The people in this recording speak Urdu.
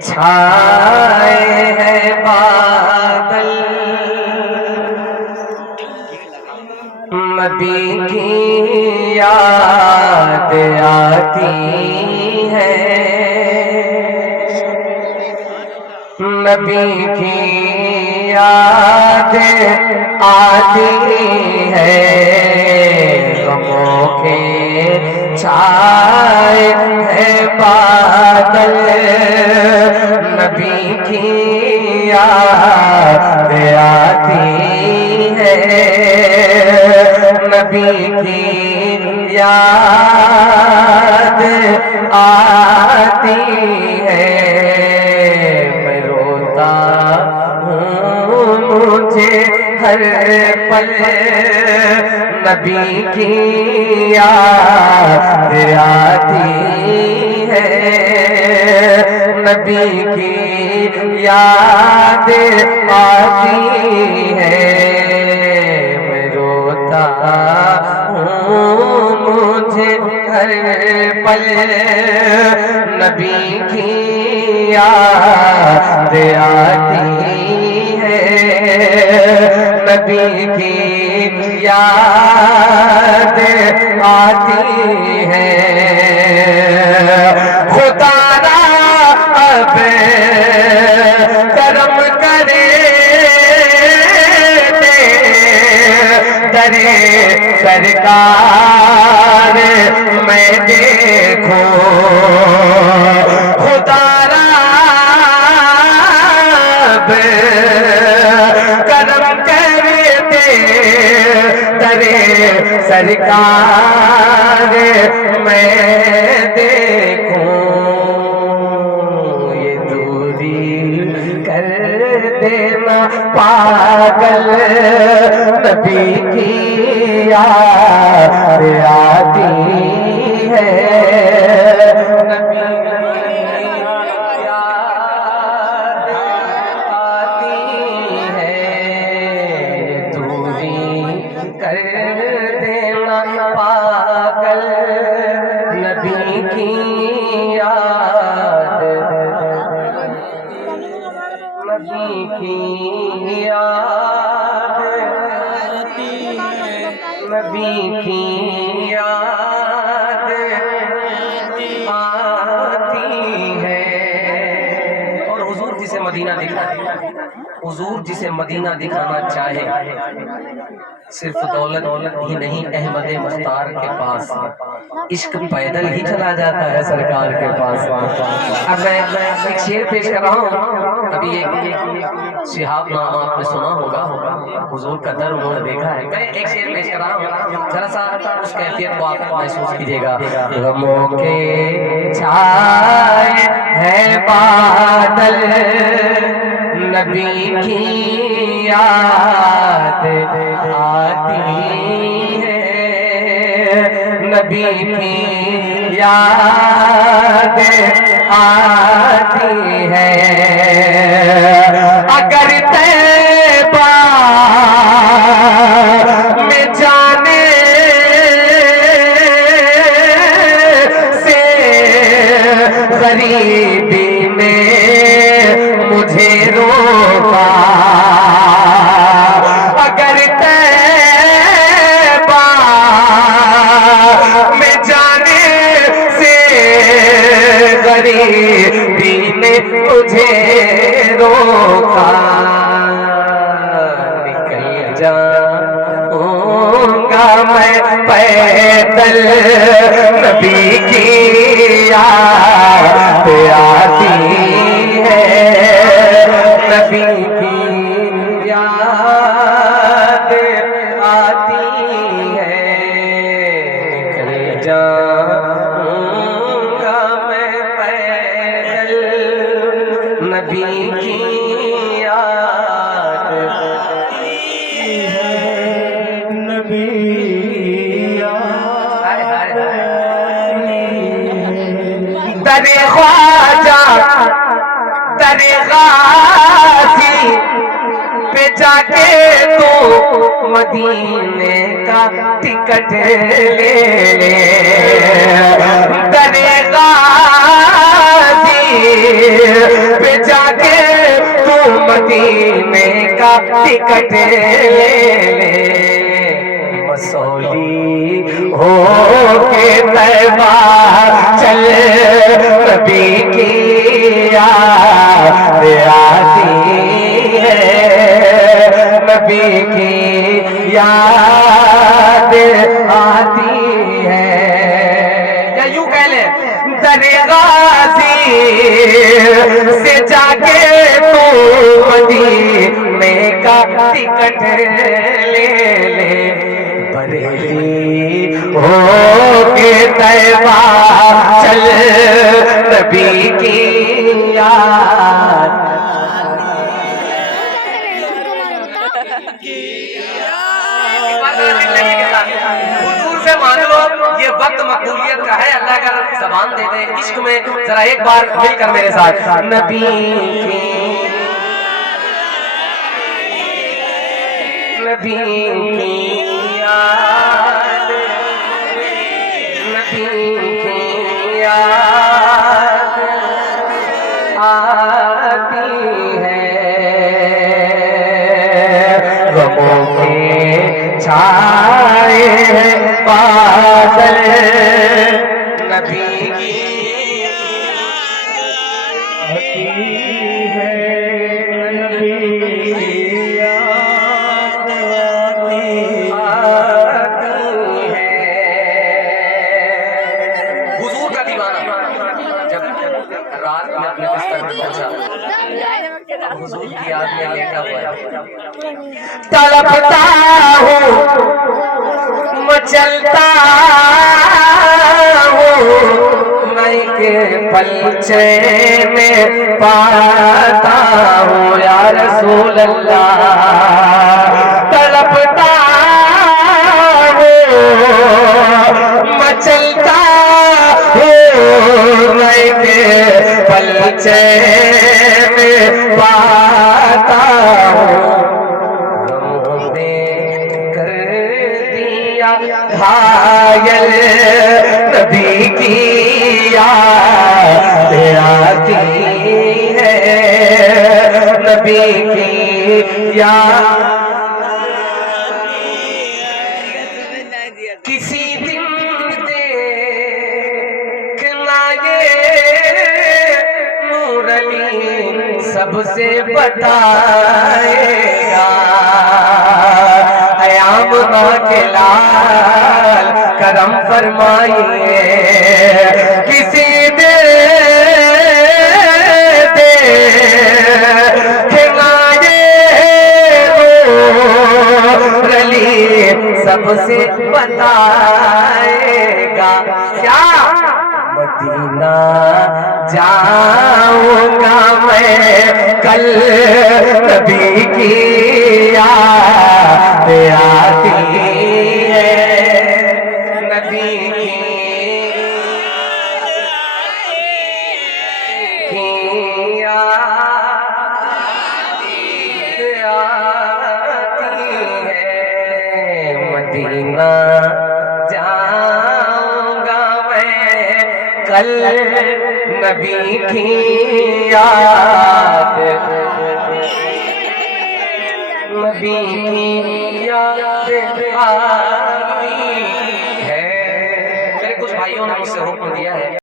چھائے ہیں بادل، نبی کی یاد آتی ہے، نبی کی یاد آتی ہے، غموں کے چھائے ہیں بادل، نبی کی یاد آتی ہے، نبی کی یاد آتی ہے، میں روتا ہوں مجھے ہر پل نبی کی یاد آتی ہے، نبی کی یاد آتی ہے، میں روتا ہوں مجھے ہر پل نبی کی یاد آتی ہے، نبی کی یاد آتی ہے، خدا را اب کرم کرے درے سرکار میں دیکھوں، خدا را اب کرم کرے درے سرکار میں دیکھوں، یہ دوری کر دینا پاگل نبی کی یاد آتی ہے، نبی کی یاد آتی ہے، دوری کر دینا پاگل نبی کی یاد، نبی کی یاد، نبی کی یاد آتی ہے، اور حضور جسے مدینہ دکھائے، حضور جسے مدینہ دکھانا چاہے، صرف دولت ہی نہیں، احمد مختار کے پاس عشق پیدل ہی چلا جاتا ہے سرکار کے پاس۔ اب میں ایک شعر پیش کر رہا ہوں، ابھی ایک شہاب نام آپ نے سنا ہوگا، حضور کا در انہوں نے دیکھا ہے، میں ایک شعر پیش کر رہا ہوں، ذرا سا اس کیفیت کو آپ محسوس کیجیے گا۔ غموں کے چھائے ہیں بادل، نبی کی یاد آتی ہے، نبی کی یاد آتی ہے، اگر طیبہ میں جانے سے غریبی میں مجھے روکا، اگر طیبہ میں جانے سے غریبی نے تجھے روکا، نکل جاؤں گا میں پیدل نبی کی یاد آتی ہے، نبی کی یاد آتی ہے، نکل جاؤں گا میں پیدل نبی کی یاد آتی ہے، نبی در خواجہ در غازی پہ جا کے تو مدینے کا ٹکٹ لے لے، در غازی ٹکٹ لے لے مسولی ہو کے طیبہ چل نبی کی یاد آتی ہے نبی کی یاد آتی ہے یا یوں کہہ لیں غازی سے جا کے تو مدینے کا ٹکٹ لے لے بریلی ہو کے طیبہ چل نبی کی یاد حضور سے مانو یہ وقت مقبولیت کا ہے اللہ کا زبان دے دے عشق میں ذرا ایک بار مل کر میرے ساتھ نبی کی نبی کی یاد نبی کی یاد آتی ہے غموں کے چھائے ہیں بادل نبی کی آتی ہے نبی کی یاد آتی ہے حضور کا دیوانہ جب رات میں اپنے بستر میں پہنچا حضور کی یاد میں لیٹا ہوا ہے تڑپتا ہوں مچلتا ہوں میں کے پلچے میں پاتا ہوں یا رسول اللہ تڑپتا ہوں مچلتا ہوں میں کے پلچے میں پاتا ہوں گھائل نبی کی یاد آتی ہے نبی کی یاد کسی دن دیکھنا یہ نور علی سب سے بتائے گا آمنہ کے لال کرم فرمائیے کسی دن دیکھنا یہ نور علی سب سے بتائے گا کیا مدینہ جاؤں گا میں کل نبی کی یاد آتی ہے نبی کی یاد آتی ہے مدینہ جاؤں گا میں کل نبی کی یاد نبی کی یاد آتی ہے میرے کچھ بھائیوں نے مجھ سے حکم دیا ہے